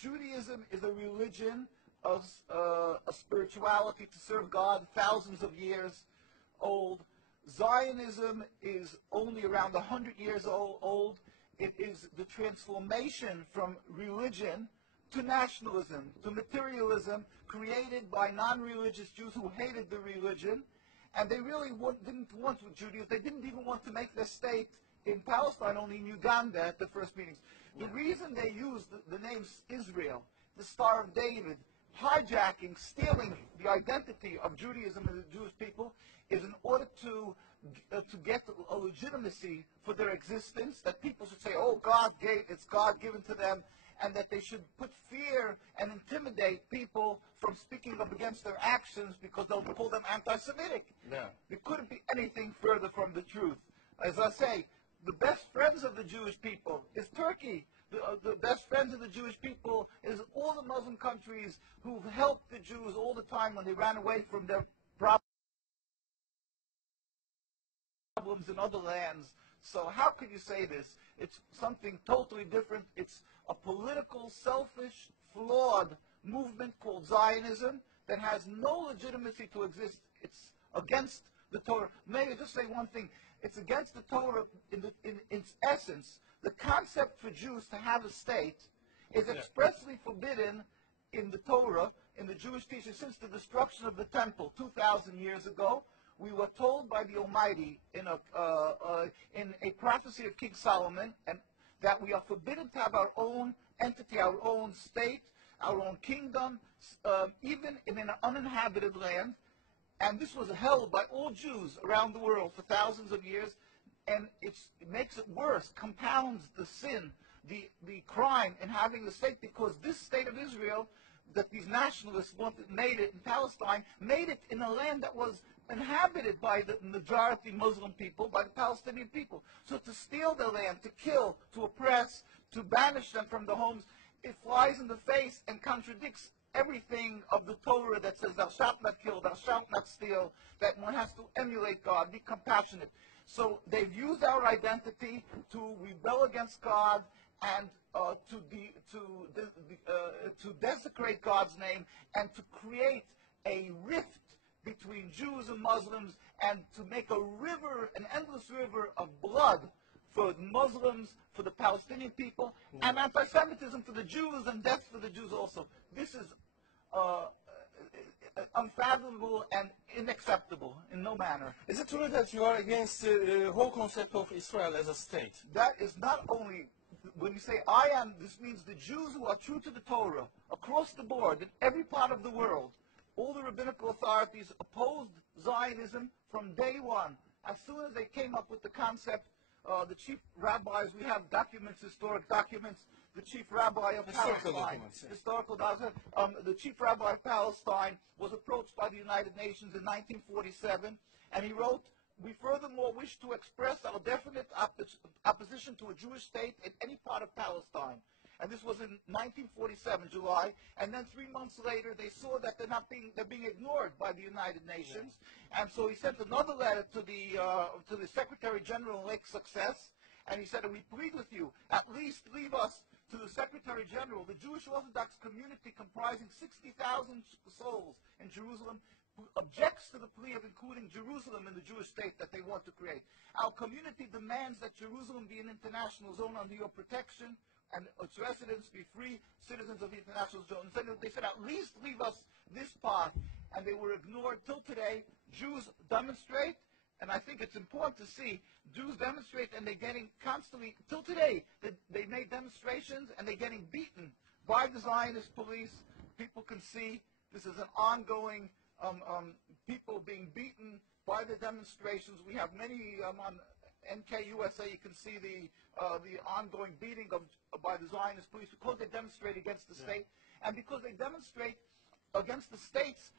Judaism is a religion of a spirituality to serve God, thousands of years old. Zionism is only around 100 years old. It is the transformation from religion to nationalism, to materialism, created by non-religious Jews who hated the religion, and they really didn't want Judaism. They didn't even want to make their state in Palestine, only in Uganda at the first meetings. The reason they used the name Israel, the Star of David, hijacking, stealing the identity of Judaism and the Jewish people, is in order to get a legitimacy for their existence, that people should say, oh, it's God given to them, and that they should put fear and intimidate people from speaking up against their actions because they'll call them anti-Semitic. Yeah. It couldn't be anything further from the truth. As I say, the best friends of the Jewish people is Turkey. The best friends of the Jewish people is all the Muslim countries who've helped the Jews all the time when they ran away from their problems in other lands. So how could you say this? It's something totally different. It's a political, selfish, flawed movement called Zionism that has no legitimacy to exist. It's against the Torah. Maybe just say one thing. It's against the Torah in its essence. The concept for Jews to have a state is expressly forbidden in the Torah, in the Jewish teaching, since the destruction of the temple 2,000 years ago. We were told by the Almighty in a prophecy of King Solomon, and that we are forbidden to have our own entity, our own state, our own kingdom, even in an uninhabited land. And this was held by all Jews around the world for thousands of years, and it makes it worse, compounds the sin, the crime in having the state, because this state of Israel that these nationalists made it in Palestine, made it in a land that was inhabited by the majority Muslim people, by the Palestinian people. So to steal their land, to kill, to oppress, to banish them from their homes, it flies in the face and contradicts everything of the Torah that says thou shalt not kill, thou shalt not steal, that one has to emulate God, be compassionate. So they've used our identity to rebel against God and to desecrate God's name, and to create a rift between Jews and Muslims, and to make a river, an endless river of blood for Muslims, for the Palestinian people, and anti-Semitism for the Jews, and death for the Jews also. This is unfathomable and unacceptable in no manner. Is it true that you are against the whole concept of Israel as a state? That is not only, when you say I am, this means the Jews who are true to the Torah, across the board, in every part of the world. All the rabbinical authorities opposed Zionism from day one. As soon as they came up with the concept, the chief rabbis, we have documents, historic documents, the chief rabbi of Palestine, the chief rabbi of Palestine was approached by the United Nations in 1947, and he wrote, "We furthermore wish to express our definite opposition to a Jewish state in any part of Palestine." And this was in 1947, July. And then 3 months later, they saw that they're being ignored by the United Nations. Yeah. And so he sent another letter to the Secretary General, Lake Success, and he said, "We plead with you, at least leave us to the Secretary General, the Jewish Orthodox community comprising 60,000 souls in Jerusalem, who objects to the plea of including Jerusalem in the Jewish state that they want to create. Our community demands that Jerusalem be an international zone under your protection, and its residents be free citizens of the international zone." They said, at least leave us this part, and they were ignored till today. Jews demonstrate, and I think it's important to see, Jews demonstrate, and they're getting constantly, till today, they made demonstrations, and they're getting beaten by the Zionist police. People can see this is an ongoing, people being beaten by the demonstrations. We have many on NKUSA, you can see the ongoing beating by the Zionist police because they demonstrate against the state, and because they demonstrate against the states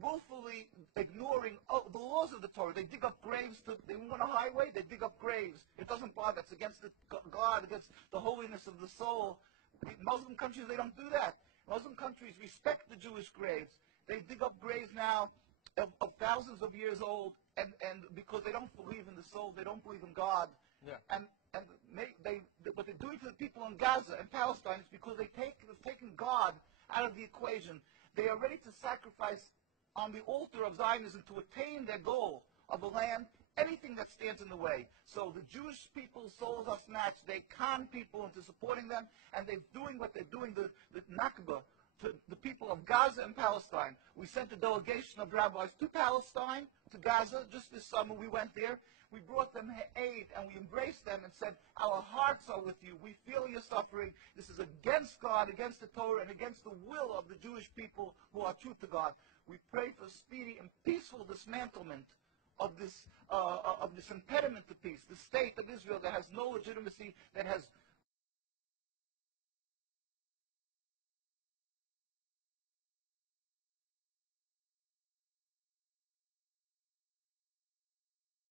willfully ignoring the laws of the Torah. They dig up graves. They want a highway, they dig up graves. It doesn't bother. It's against God, against the holiness of the soul. Muslim countries, they don't do that. Muslim countries respect the Jewish graves. They dig up graves now of thousands of years old, and because they don't believe in the soul, they don't believe in God, Yeah. And what they're doing to the people in Gaza and Palestine is because they've taken God out of the equation. They are ready to sacrifice on the altar of Zionism to attain their goal of a land, anything that stands in the way. So the Jewish people's souls are snatched. They con people into supporting them, and they're doing what they're doing, the Nakba, to the people of Gaza and Palestine. We sent a delegation of rabbis to Palestine, to Gaza, just this summer. We went there. We brought them aid, and we embraced them and said, our hearts are with you. We feel your suffering. This is against God, against the Torah, and against the will of the Jewish people who are true to God. We pray for speedy and peaceful dismantlement of this impediment to peace, the state of Israel that has no legitimacy, that has